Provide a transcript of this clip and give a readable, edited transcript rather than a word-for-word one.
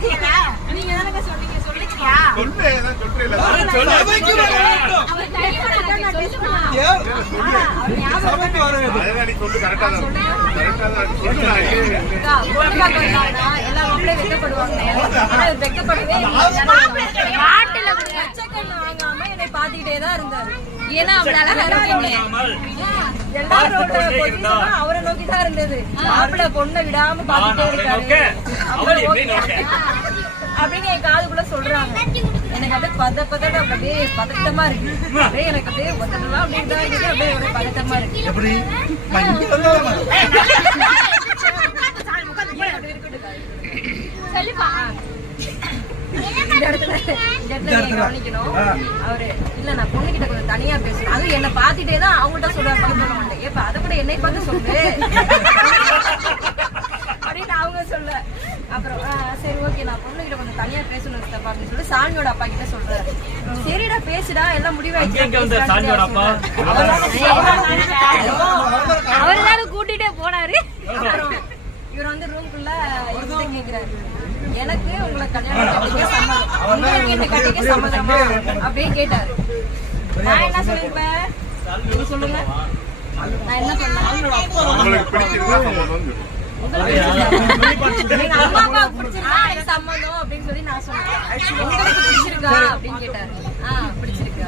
நீங்க தானங்க சொன்னீங்க, சொல்லிச்சியா? பாத்துக்கிட்டேதான் இருந்தாரு. ஏன்னா அவரை நோக்கிதான் இருந்தது. மாப்பிள்ள பொண்ணை விடாம பாத்துட்டே இருக்காரு அப்படின்னு என் காதுக்குள்ள சொல்றாங்க. எனக்கு அப்படியே அப்படியே பதட்டமா இருக்கு. அப்படியே எனக்கு அப்படியே ஒத்தலாம் அப்படிதான் இருக்கு. அப்படியே ஒரு பதட்டமா இருக்கு. கவனிக்கணும். அவரு இல்ல நான் பொண்ணுகிட்ட கொஞ்சம் தனியா பேசுறேன். அது என்ன பாத்துட்டேதான் அவங்கள்ட்ட சொல்லுவாங்க. ஏப்ப அதை கூட என்னை பார்த்து சொல்லு அப்படின்னு அவங்க சொல்ல. அப்புறம் சரி ஓகே நான் பொண்ணுகிட்ட கொஞ்சம் தனியா பேசணும் அப்படின்னு சொல்லி சாமியோட அப்பா கிட்ட சொல்றாரு. சரிடா பேசுடா எல்லாம் முடிவாயிடுச்சு. அவர்தான் கூட்டிட்டே போனாரு. அப்புறம் இவர் வந்து ரூம்குள்ள கேக்குறாரு, எனக்கு உங்களை கல்யாணம் கட்டிக்க சம்மதம், உங்களுக்கு என்ன கட்டிக்க சம்மதமா அப்படின்னு கேட்டாரு. நான் என்ன சொல்லிருப்பேன் நீங்க சொல்லுங்க. நான் என்ன சொன்னேன், எங்க அம்மா அப்பாவுக்கு பிடிச்சிருக்கா எனக்கு சம்மதம் அப்படின்னு சொல்லி நான் சொன்னேன். உங்களுக்கு பிடிச்சிருக்கா அப்படின்னு கேட்டாரு. பிடிச்சிருக்கா.